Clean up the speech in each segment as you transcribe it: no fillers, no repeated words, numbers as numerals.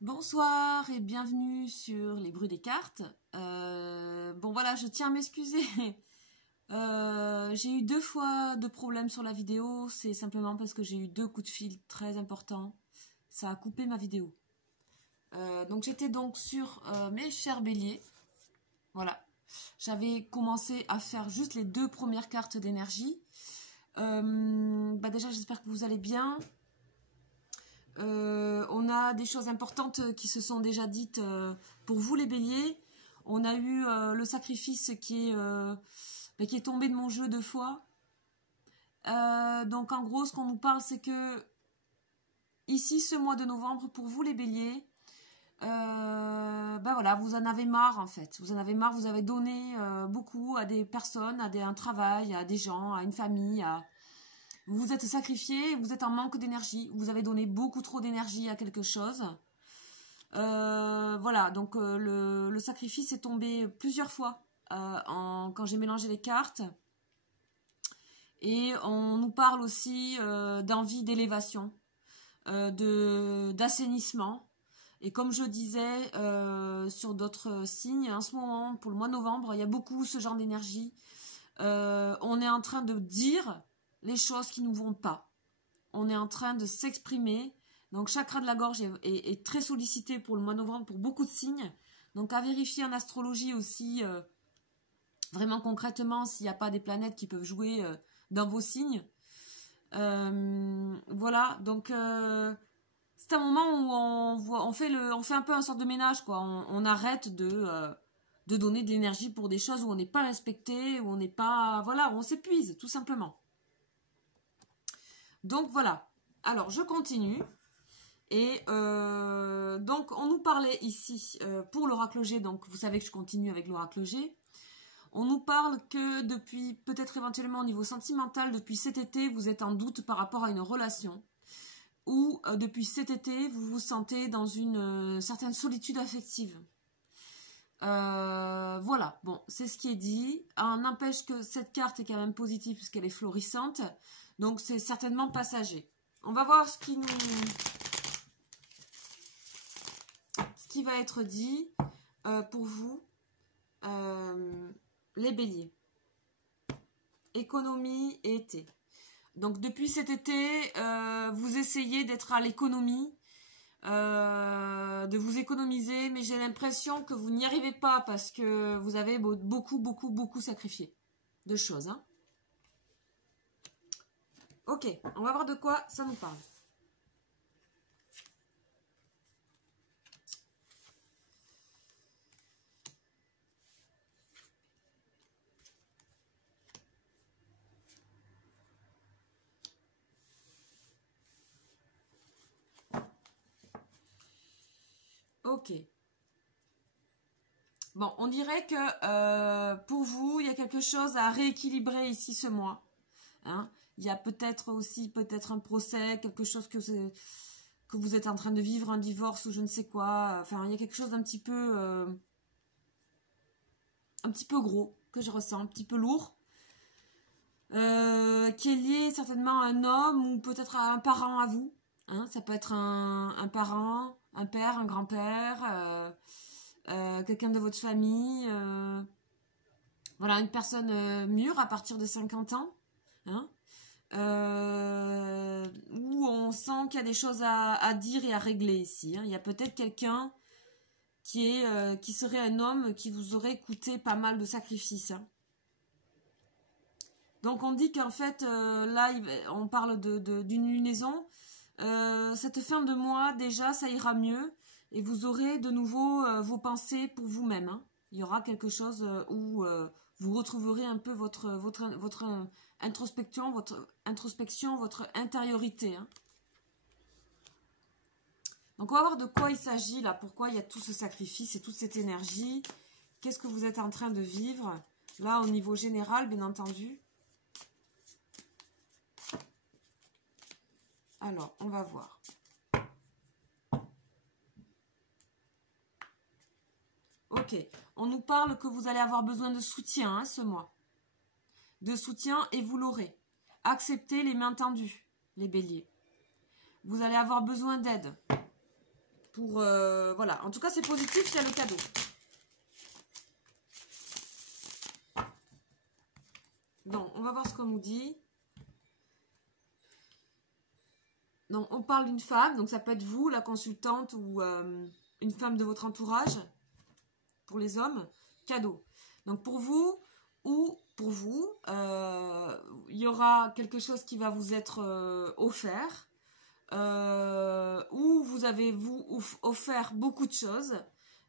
Bonsoir et bienvenue sur les bruits des cartes. Bon voilà, je tiens à m'excuser. J'ai eu 2 fois de problèmes sur la vidéo. C'est simplement parce que j'ai eu 2 coups de fil très importants. Ça a coupé ma vidéo. Donc j'étais donc sur mes chers béliers. Voilà. J'avais commencé à faire juste les 2 premières cartes d'énergie. Déjà j'espère que vous allez bien. On a des choses importantes qui se sont déjà dites pour vous les béliers. On a eu le sacrifice qui est tombé de mon jeu 2 fois. Donc en gros ce qu'on nous parle c'est que ici ce mois de novembre pour vous les béliers, voilà, vous en avez marre en fait. Vous en avez marre, vous avez donné beaucoup à des personnes, un travail, à des gens, à une famille, vous vous êtes sacrifié, vous êtes en manque d'énergie, vous avez donné beaucoup trop d'énergie à quelque chose. Voilà, donc le sacrifice est tombé plusieurs fois quand j'ai mélangé les cartes. Et on nous parle aussi d'envie d'élévation, d'assainissement. Et comme je disais sur d'autres signes, en ce moment, pour le mois de novembre, il y a beaucoup ce genre d'énergie. On est en train de dire les choses qui ne nous vont pas. On est en train de s'exprimer. Donc, chakra de la gorge est très sollicité pour le mois de novembre pour beaucoup de signes. Donc, à vérifier en astrologie aussi, vraiment concrètement, s'il n'y a pas des planètes qui peuvent jouer dans vos signes. Voilà, donc c'est un moment où on fait un peu un sorte de ménage, quoi. On arrête de donner de l'énergie pour des choses où on n'est pas respecté, où on n'est pas... Voilà, où on s'épuise, tout simplement. Donc voilà, alors je continue. Et donc on nous parlait ici pour l'oracle G, donc vous savez que je continue avec l'oracle G. On nous parle que depuis, peut-être éventuellement au niveau sentimental, depuis cet été, vous êtes en doute par rapport à une relation. Ou depuis cet été, vous vous sentez dans une certaine solitude affective. Voilà, bon, c'est ce qui est dit. N'empêche que cette carte est quand même positive puisqu'elle est florissante. Donc c'est certainement passager. On va voir ce qui va être dit pour vous, les béliers. Économie et été. Donc depuis cet été, vous essayez d'être à l'économie, de vous économiser, mais j'ai l'impression que vous n'y arrivez pas parce que vous avez beaucoup sacrifié de choses. Hein. Ok, on va voir de quoi ça nous parle. Ok. Bon, on dirait que pour vous, il y a quelque chose à rééquilibrer ici ce mois. Hein. Il y a peut-être aussi un procès, quelque chose que vous êtes en train de vivre, un divorce ou je ne sais quoi. Enfin, il y a quelque chose d'un petit peu gros que je ressens, un petit peu lourd, qui est lié certainement à un homme ou peut-être à un parent à vous. Hein. Ça peut être un parent, un père, un grand-père, quelqu'un de votre famille. Voilà, une personne mûre à partir de 50 ans. Hein. Où on sent qu'il y a des choses à dire et à régler ici. Hein. Il y a peut-être quelqu'un qui serait un homme qui vous aurait coûté pas mal de sacrifices. Hein. Donc on dit qu'en fait, là, on parle d'une lunaison. Cette fin de mois, déjà, ça ira mieux. Et vous aurez de nouveau vos pensées pour vous-même. Hein. Il y aura quelque chose où vous retrouverez un peu votre introspection, votre intériorité. Hein. Donc on va voir de quoi il s'agit là, pourquoi il y a tout ce sacrifice et toute cette énergie. Qu'est-ce que vous êtes en train de vivre là au niveau général, bien entendu. Alors, on va voir. Ok, on nous parle que vous allez avoir besoin de soutien hein, ce mois. De soutien et vous l'aurez. Acceptez les mains tendues, les béliers. Vous allez avoir besoin d'aide. Pour, voilà, en tout cas c'est positif, il y a le cadeau. Donc, on va voir ce qu'on nous dit. Donc, on parle d'une femme, donc ça peut être vous, la consultante, ou une femme de votre entourage, pour les hommes, cadeau. Donc, pour vous, ou pour vous, il y aura quelque chose qui va vous être offert, ou vous avez offert beaucoup de choses,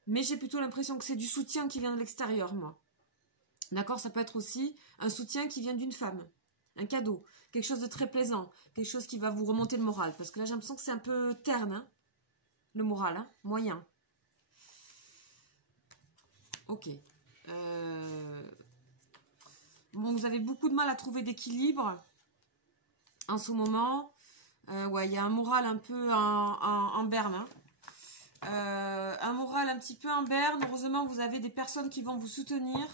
mais j'ai plutôt l'impression que c'est du soutien qui vient de l'extérieur, moi. D'accord, ça peut être aussi un soutien qui vient d'une femme, un cadeau, quelque chose de très plaisant, quelque chose qui va vous remonter le moral. Parce que là, j'ai l'impression que c'est un peu terne, hein, le moral, hein, moyen. Ok. Bon, vous avez beaucoup de mal à trouver d'équilibre en ce moment. Ouais, il y a un moral un peu en berne. Hein. Un moral un petit peu en berne. Heureusement, vous avez des personnes qui vont vous soutenir.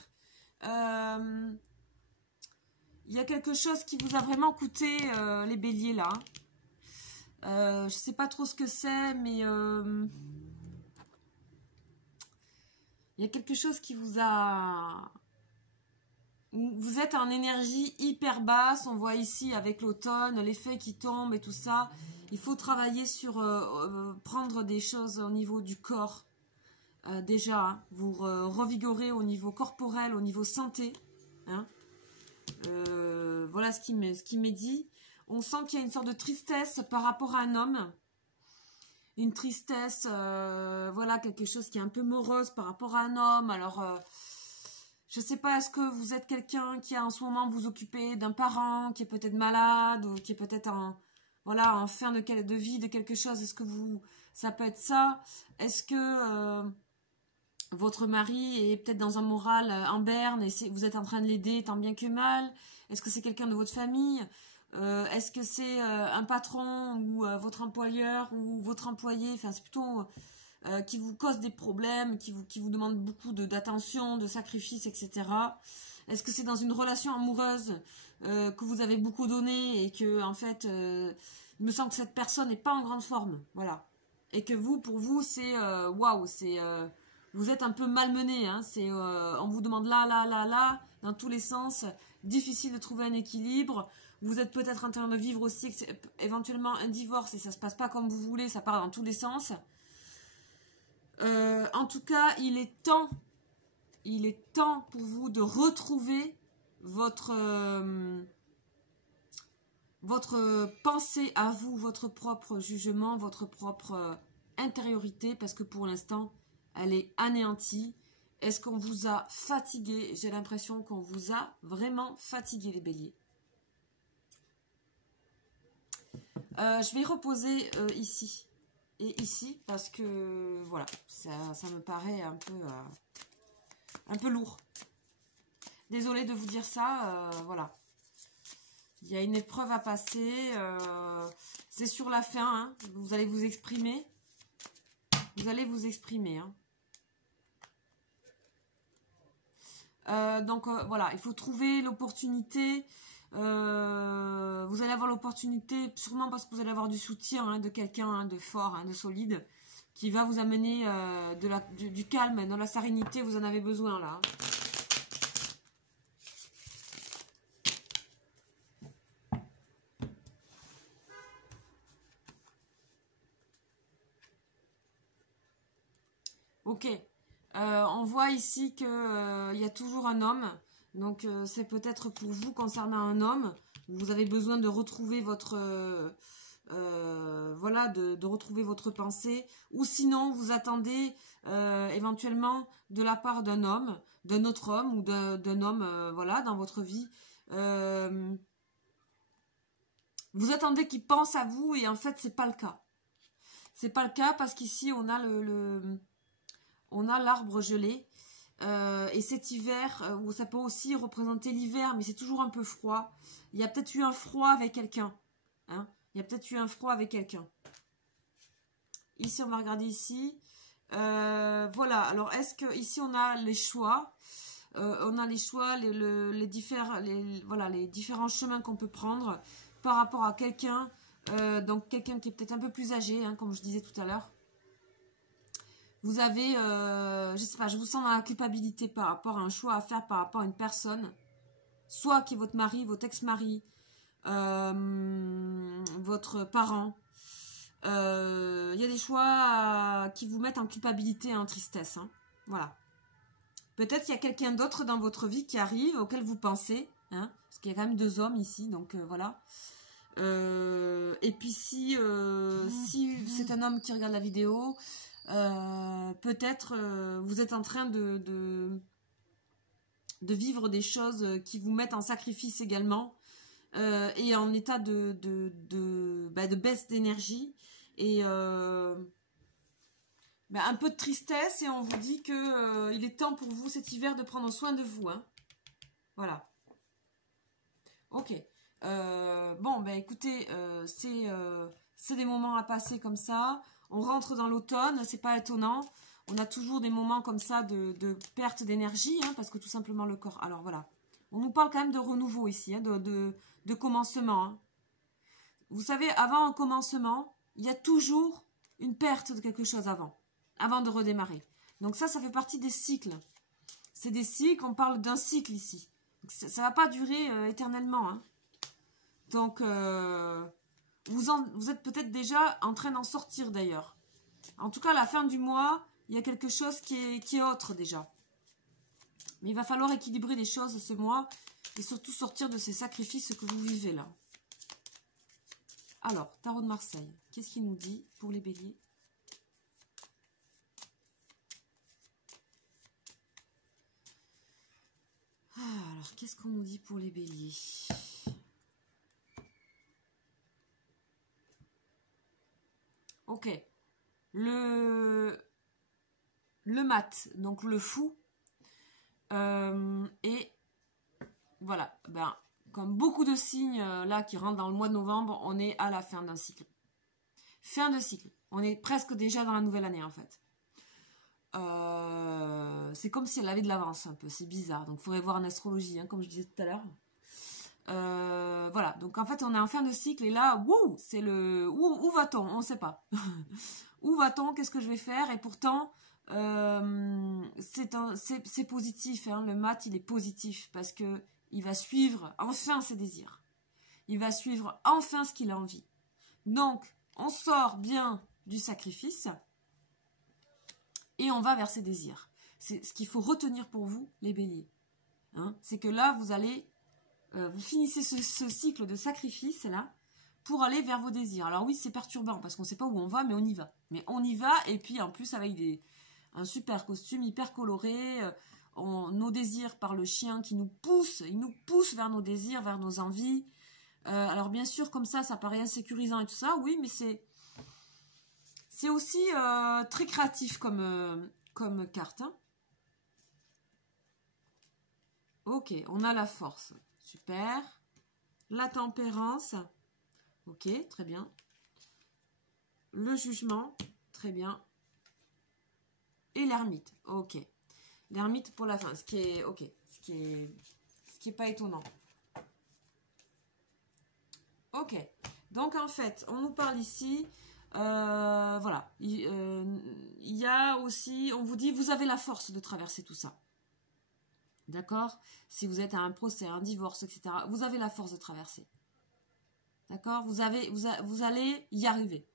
Il y a quelque chose qui vous a vraiment coûté, les béliers, là. Je sais pas trop ce que c'est, mais il y a quelque chose qui vous a... Vous êtes en énergie hyper basse, on voit ici avec l'automne, les feuilles qui tombent et tout ça. Il faut travailler sur prendre des choses au niveau du corps. Déjà, hein, vous revigorez au niveau corporel, au niveau santé. Hein. Voilà ce qui m'est dit. On sent qu'il y a une sorte de tristesse par rapport à un homme. Une tristesse, voilà, quelque chose qui est un peu morose par rapport à un homme. Alors... je ne sais pas, est-ce que vous êtes quelqu'un qui a en ce moment vous occuper d'un parent qui est peut-être malade ou qui est peut-être voilà, en fin de vie de quelque chose. Est-ce que ça peut être ça? Est-ce que votre mari est peut-être dans un moral en berne et vous êtes en train de l'aider tant bien que mal? Est-ce que c'est quelqu'un de votre famille? Est-ce que c'est un patron ou votre employeur ou votre employé? Enfin, c'est plutôt... qui vous cause des problèmes, qui vous demande beaucoup d'attention, de sacrifice, etc. Est-ce que c'est dans une relation amoureuse que vous avez beaucoup donné et que, en fait, il me semble que cette personne n'est pas en grande forme, voilà. Et que pour vous, c'est waouh, c'est vous êtes un peu malmené, hein, c'est on vous demande là, dans tous les sens, difficile de trouver un équilibre. Vous êtes peut-être en train de vivre aussi éventuellement un divorce et ça se passe pas comme vous voulez, ça part dans tous les sens. En tout cas, il est temps pour vous de retrouver votre pensée à vous, votre propre jugement, votre propre intériorité, parce que pour l'instant, elle est anéantie. Est-ce qu'on vous a fatigué? J'ai l'impression qu'on vous a vraiment fatigué, les béliers. Je vais reposer ici. Et ici, parce que, voilà, ça me paraît un peu lourd. Désolée de vous dire ça, voilà. Il y a une épreuve à passer, c'est sur la fin, hein, vous allez vous exprimer. Vous allez vous exprimer, hein. Donc, voilà, il faut trouver l'opportunité. Vous allez avoir l'opportunité, sûrement parce que vous allez avoir du soutien, hein, de quelqu'un, hein, de fort, hein, de solide, qui va vous amener du calme, dans la sérénité. Vous en avez besoin là. Ok, on voit ici que y a toujours un homme. Donc c'est peut-être pour vous concernant un homme. Vous avez besoin de retrouver votre voilà, de retrouver votre pensée, ou sinon vous attendez éventuellement de la part d'un homme, d'un autre homme ou d'un homme, voilà, dans votre vie. Vous attendez qu'il pense à vous et en fait c'est pas le cas. C'est pas le cas parce qu'ici on a on a l'arbre gelé. Et cet hiver, où ça peut aussi représenter l'hiver, mais c'est toujours un peu froid. Il y a peut-être eu un froid avec quelqu'un. Hein, il y a peut-être eu un froid avec quelqu'un. Ici, on va regarder ici. Voilà, alors est-ce que ici on a les choix? On a les choix, les différents chemins qu'on peut prendre par rapport à quelqu'un. Donc quelqu'un qui est peut-être un peu plus âgé, hein, comme je disais tout à l'heure. Vous avez, je sais pas, je vous sens dans la culpabilité par rapport à un choix à faire par rapport à une personne, soit qui est votre mari, votre ex-mari, votre parent. Il y a des choix qui vous mettent en culpabilité et en tristesse. Hein. Voilà. Peut-être qu'il y a quelqu'un d'autre dans votre vie qui arrive, auquel vous pensez. Hein, parce qu'il y a quand même 2 hommes ici, donc voilà. Et puis si c'est un homme qui regarde la vidéo, peut-être vous êtes en train de vivre des choses qui vous mettent en sacrifice également et en état de baisse d'énergie et un peu de tristesse, et on vous dit que il est temps pour vous cet hiver de prendre soin de vous. Hein. Voilà. Ok. Bon, écoutez, c'est des moments à passer comme ça. On rentre dans l'automne, c'est pas étonnant. On a toujours des moments comme ça de perte d'énergie, hein, parce que tout simplement le corps... Alors voilà, on nous parle quand même de renouveau ici, hein, de commencement. Hein. Vous savez, avant un commencement, il y a toujours une perte de quelque chose avant de redémarrer. Donc ça fait partie des cycles. C'est des cycles, on parle d'un cycle ici. Ça ne va pas durer éternellement. Hein. Donc, vous êtes peut-être déjà en train d'en sortir d'ailleurs. En tout cas, à la fin du mois, il y a quelque chose qui est autre déjà. Mais il va falloir équilibrer les choses ce mois et surtout sortir de ces sacrifices que vous vivez là. Alors, Tarot de Marseille, qu'est-ce qu'il nous dit pour les béliers? Alors, qu'est-ce qu'on nous dit pour les béliers? Ok. Le mat, donc le fou. Et voilà, comme beaucoup de signes là qui rentrent dans le mois de novembre, on est à la fin d'un cycle. Fin de cycle. On est presque déjà dans la nouvelle année en fait. C'est comme si elle avait de l'avance un peu, c'est bizarre. Donc il faudrait voir en astrologie, hein, comme je disais tout à l'heure. Voilà, donc en fait on est en fin de cycle et là, wouh, c'est le... Où va-t-on? On ne sait pas. Où va-t-on? Qu'est-ce que je vais faire? Et pourtant, c'est positif. Hein, le mat, il est positif parce que il va suivre enfin ses désirs. Il va suivre enfin ce qu'il a envie. Donc, on sort bien du sacrifice et on va vers ses désirs. C'est ce qu'il faut retenir pour vous, les béliers. Hein, c'est que là, vous allez... vous finissez ce cycle de sacrifice là pour aller vers vos désirs. Alors oui, c'est perturbant parce qu'on ne sait pas où on va, mais on y va. Mais on y va, et puis en plus avec un super costume hyper coloré, nos désirs par le chien qui nous pousse, il nous pousse vers nos désirs, vers nos envies. Alors bien sûr, comme ça paraît insécurisant et tout ça, oui, mais c'est aussi très créatif comme carte. Hein. Ok, on a la force. Super. La tempérance. Ok, très bien. Le jugement. Très bien. Et l'ermite. Ok. L'ermite pour la fin. Ce qui est... Ok. Ce qui est pas étonnant. Ok. Donc, en fait, on nous parle ici... voilà. Il y a aussi... On vous dit, vous avez la force de traverser tout ça. D'accord? Si vous êtes à un procès, un divorce, etc., vous avez la force de traverser. D'accord? Vous allez y arriver.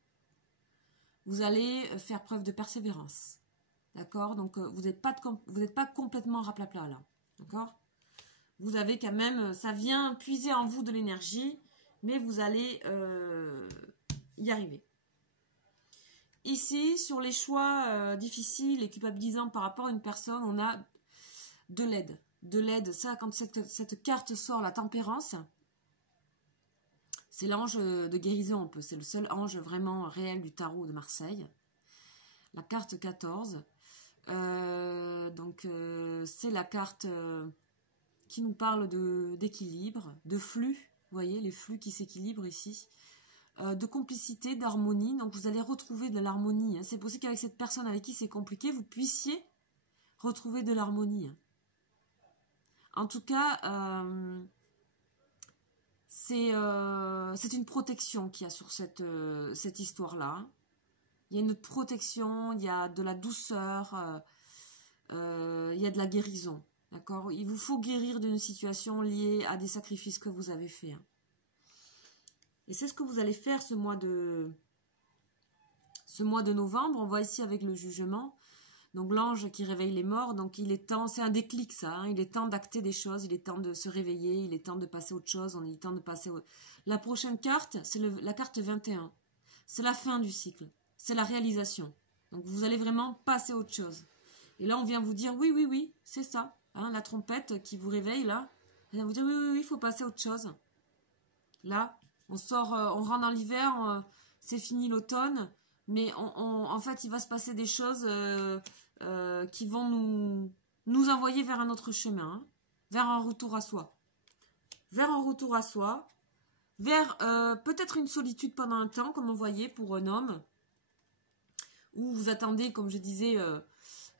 Vous allez faire preuve de persévérance. D'accord? Donc, vous n'êtes pas complètement raplapla là. D'accord? Vous avez quand même... Ça vient puiser en vous de l'énergie, mais vous allez y arriver. Ici, sur les choix difficiles et culpabilisants par rapport à une personne, on a de l'aide. De l'aide, ça, quand cette carte sort, la tempérance, c'est l'ange de guérison un peu. C'est le seul ange vraiment réel du tarot de Marseille. La carte 14. Donc, c'est la carte qui nous parle d'équilibre, de flux. Vous voyez, les flux qui s'équilibrent ici. De complicité, d'harmonie. Donc, vous allez retrouver de l'harmonie. Hein. C'est possible qu'avec cette personne avec qui c'est compliqué, vous puissiez retrouver de l'harmonie. Hein. En tout cas, c'est une protection qu'il y a sur cette histoire-là. Il y a une protection, il y a de la douceur, il y a de la guérison. D'accord? Il vous faut guérir d'une situation liée à des sacrifices que vous avez faits. Hein. Et c'est ce que vous allez faire ce mois de novembre. On voit ici avec le jugement. Donc l'ange qui réveille les morts. Donc il est temps, c'est un déclic ça. Hein, il est temps d'acter des choses. Il est temps de se réveiller. Il est temps de passer à autre chose. Il est temps de passer La prochaine carte, c'est la carte 21. C'est la fin du cycle. C'est la réalisation. Donc vous allez vraiment passer à autre chose. Et là on vient vous dire oui, c'est ça. Hein, la trompette qui vous réveille là, elle va vous dire oui, il faut passer à autre chose. Là, on sort, on rentre dans l'hiver, c'est fini l'automne, mais en fait, il va se passer des choses qui vont nous envoyer vers un autre chemin, hein, vers un retour à soi. Vers un retour à soi, vers peut-être une solitude pendant un temps, comme on voyait pour un homme, où vous attendez, comme je disais,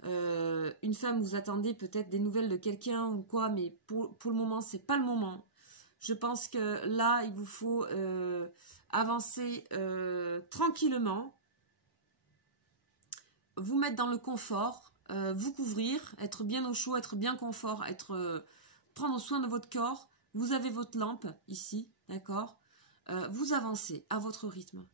une femme, vous attendez peut-être des nouvelles de quelqu'un ou quoi, mais pour le moment, c'est pas le moment. Je pense que là, il vous faut avancer tranquillement, vous mettre dans le confort, vous couvrir, être bien au chaud, être bien confort, prendre soin de votre corps. Vous avez votre lampe ici, d'accord? Vous avancez à votre rythme,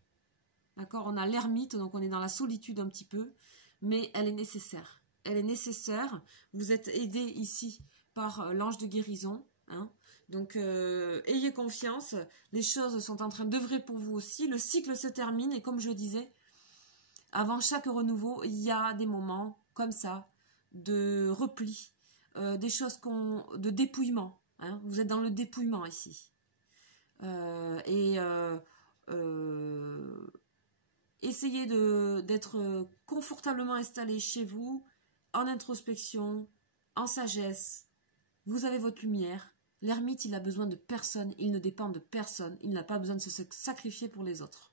d'accord? On a l'ermite, donc on est dans la solitude un petit peu, mais elle est nécessaire. Elle est nécessaire. Vous êtes aidé ici par l'ange de guérison, hein? Donc, ayez confiance, les choses sont en train d'œuvrer pour vous aussi. Le cycle se termine et comme je disais, avant chaque renouveau, il y a des moments comme ça, de repli, des choses de dépouillement. Hein. Vous êtes dans le dépouillement ici. Essayez d'être confortablement installé chez vous, en introspection, en sagesse. Vous avez votre lumière. L'ermite, il a besoin de personne, il ne dépend de personne, il n'a pas besoin de se sacrifier pour les autres.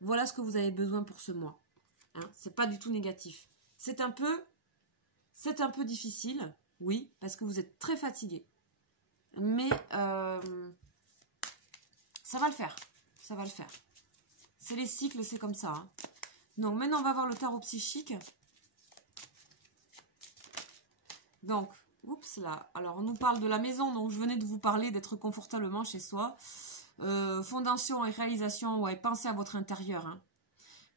Voilà ce que vous avez besoin pour ce mois. Hein, c'est pas du tout négatif. C'est un peu difficile, oui, parce que vous êtes très fatigué. Mais ça va le faire. Ça va le faire. C'est les cycles, c'est comme ça. Hein. Donc maintenant, on va voir le tarot psychique. Donc, oups là, alors on nous parle de la maison, donc je venais de vous parler d'être confortablement chez soi. Fondation et réalisation, ouais, pensez à votre intérieur. Hein.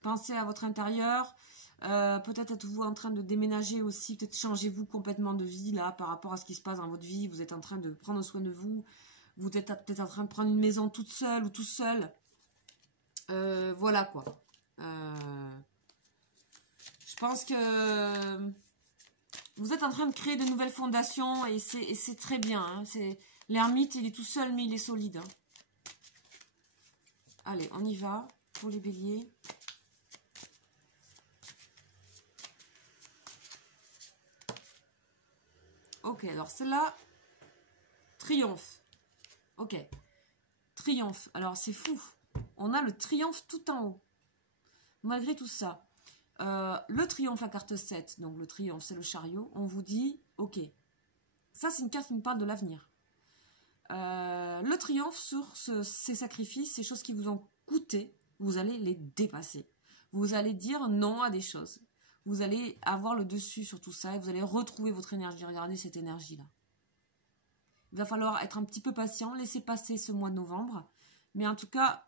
Pensez à votre intérieur. Peut-être êtes-vous en train de déménager aussi, peut-être changez-vous complètement de vie là par rapport à ce qui se passe dans votre vie. Vous êtes en train de prendre soin de vous. Vous êtes peut-être en train de prendre une maison toute seule ou tout seul. Voilà quoi. Je pense que vous êtes en train de créer de nouvelles fondations et c'est très bien. Hein. L'ermite, il est tout seul, mais il est solide. Hein. Allez, on y va pour les béliers. Ok, alors celle-là, triomphe. Ok, triomphe. Alors, c'est fou. On a le triomphe tout en haut. Malgré tout ça. Le triomphe, la carte 7, donc le triomphe, c'est le chariot. On vous dit, ok, ça c'est une carte qui nous parle de l'avenir. Le triomphe sur ces sacrifices, ces choses qui vous ont coûté, vous allez les dépasser. Vous allez dire non à des choses. Vous allez avoir le dessus sur tout ça et vous allez retrouver votre énergie. Regardez cette énergie-là. Il va falloir être un petit peu patient, laisser passer ce mois de novembre. Mais en tout cas,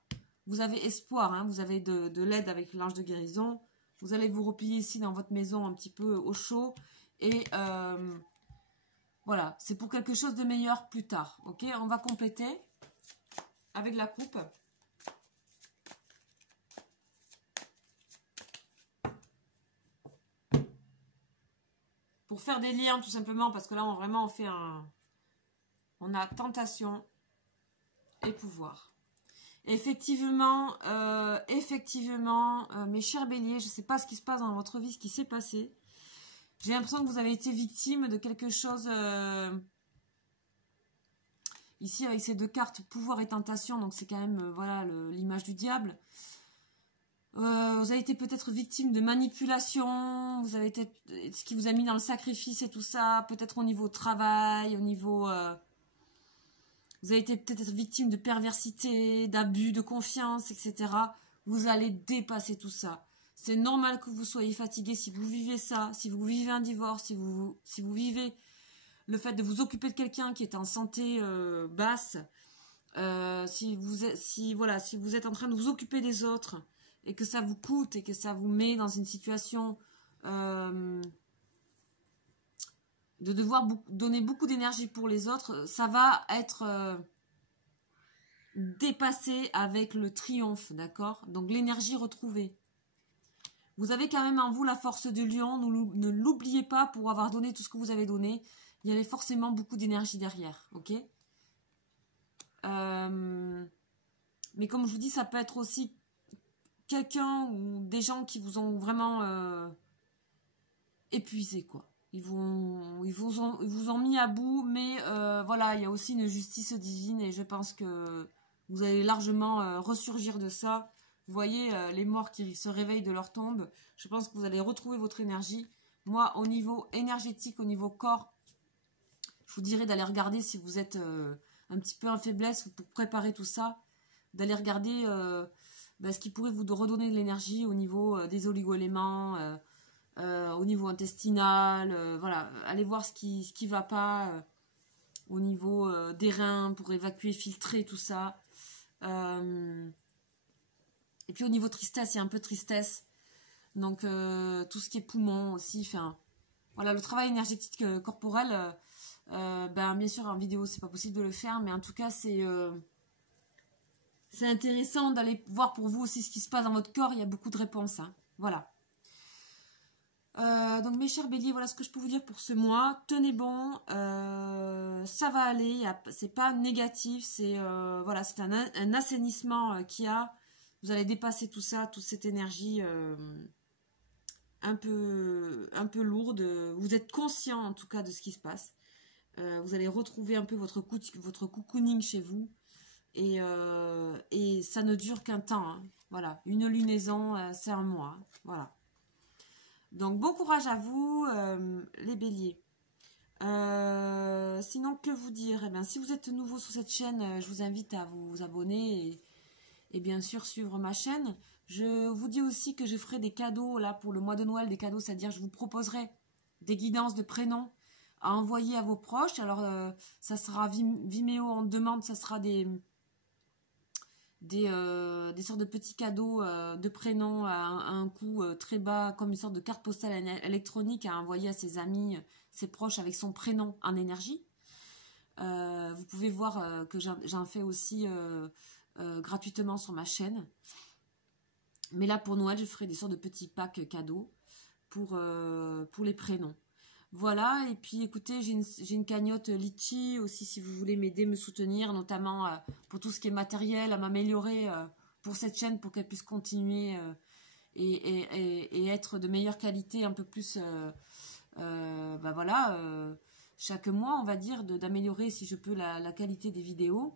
vous avez espoir, hein, vous avez de l'aide avec l'ange de guérison. Vous allez vous replier ici dans votre maison un petit peu au chaud. Et voilà, c'est pour quelque chose de meilleur plus tard. Ok, on va compléter avec la coupe. Pour faire des liens tout simplement, parce que là, on fait on a tentation et pouvoir. Effectivement, mes chers béliers, je ne sais pas ce qui se passe dans votre vie, ce qui s'est passé. J'ai l'impression que vous avez été victime de quelque chose ici avec ces deux cartes, pouvoir et tentation, donc c'est quand même voilà l'image du diable. Vous avez été peut-être victime de manipulation, vous avez été ce qui vous a mis dans le sacrifice et tout ça, peut-être au niveau travail, au niveau... vous avez été peut-être victime de perversité, d'abus de confiance, etc. Vous allez dépasser tout ça. C'est normal que vous soyez fatigué si vous vivez ça, si vous vivez un divorce, si vous vivez le fait de vous occuper de quelqu'un qui est en santé basse, si vous êtes en train de vous occuper des autres et que ça vous coûte et que ça vous met dans une situation de devoir donner beaucoup d'énergie pour les autres, ça va être dépassé avec le triomphe, d'accord? Donc l'énergie retrouvée. Vous avez quand même en vous la force de lion, ne l'oubliez pas, pour avoir donné tout ce que vous avez donné, il y avait forcément beaucoup d'énergie derrière, ok? Mais comme je vous dis, ça peut être aussi quelqu'un ou des gens qui vous ont vraiment épuisé, quoi. Ils vous ont mis à bout, mais voilà, il y a aussi une justice divine et je pense que vous allez largement ressurgir de ça. Vous voyez les morts qui se réveillent de leur tombe. Je pense que vous allez retrouver votre énergie. Moi, au niveau énergétique, au niveau corps, je vous dirais d'aller regarder si vous êtes un petit peu en faiblesse pour préparer tout ça. D'aller regarder ce qui pourrait vous redonner de l'énergie au niveau des oligo-éléments, au niveau intestinal. Voilà, allez voir ce qui va pas au niveau des reins pour évacuer, filtrer tout ça. Et puis au niveau tristesse, il y a un peu de tristesse. Donc tout ce qui est poumon aussi. Enfin, voilà, le travail énergétique corporel, bien sûr en vidéo c'est pas possible de le faire, mais en tout cas c'est intéressant d'aller voir pour vous aussi ce qui se passe dans votre corps. Il y a beaucoup de réponses. Hein. Voilà. Donc mes chers béliers, voilà ce que je peux vous dire pour ce mois. Tenez bon, ça va aller, c'est pas négatif, c'est voilà, c'est un assainissement qu'il y a. Vous allez dépasser tout ça, toute cette énergie un peu lourde. Vous êtes conscient en tout cas de ce qui se passe. Vous allez retrouver un peu votre cocooning chez vous. Et ça ne dure qu'un temps. Hein. Voilà, une lunaison, c'est un mois. Hein. Voilà. Donc, bon courage à vous, les béliers. Sinon, que vous dire? Eh bien, si vous êtes nouveau sur cette chaîne, je vous invite à vous abonner et bien sûr suivre ma chaîne. Je vous dis aussi que je ferai des cadeaux là pour le mois de Noël, des cadeaux, c'est-à-dire je vous proposerai des guidances de prénoms à envoyer à vos proches. Alors, ça sera Vimeo en demande, ça sera des sortes de petits cadeaux de prénoms à un coût très bas, comme une sorte de carte postale électronique à envoyer à ses amis, ses proches avec son prénom en énergie. Vous pouvez voir que j'en fais aussi gratuitement sur ma chaîne. Mais là pour Noël, je ferai des sortes de petits packs cadeaux pour les prénoms. Voilà, et puis écoutez, j'ai une cagnotte Litchi aussi si vous voulez m'aider, me soutenir, notamment pour tout ce qui est matériel, à m'améliorer pour cette chaîne, pour qu'elle puisse continuer et être de meilleure qualité, un peu plus, voilà, chaque mois, on va dire, d'améliorer si je peux la qualité des vidéos.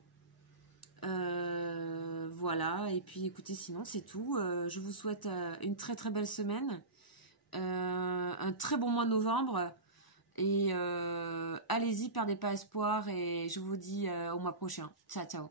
Voilà, et puis écoutez, sinon c'est tout. Je vous souhaite une très très belle semaine, un très bon mois de novembre. Et allez-y, perdez pas espoir et je vous dis au mois prochain. Ciao, ciao.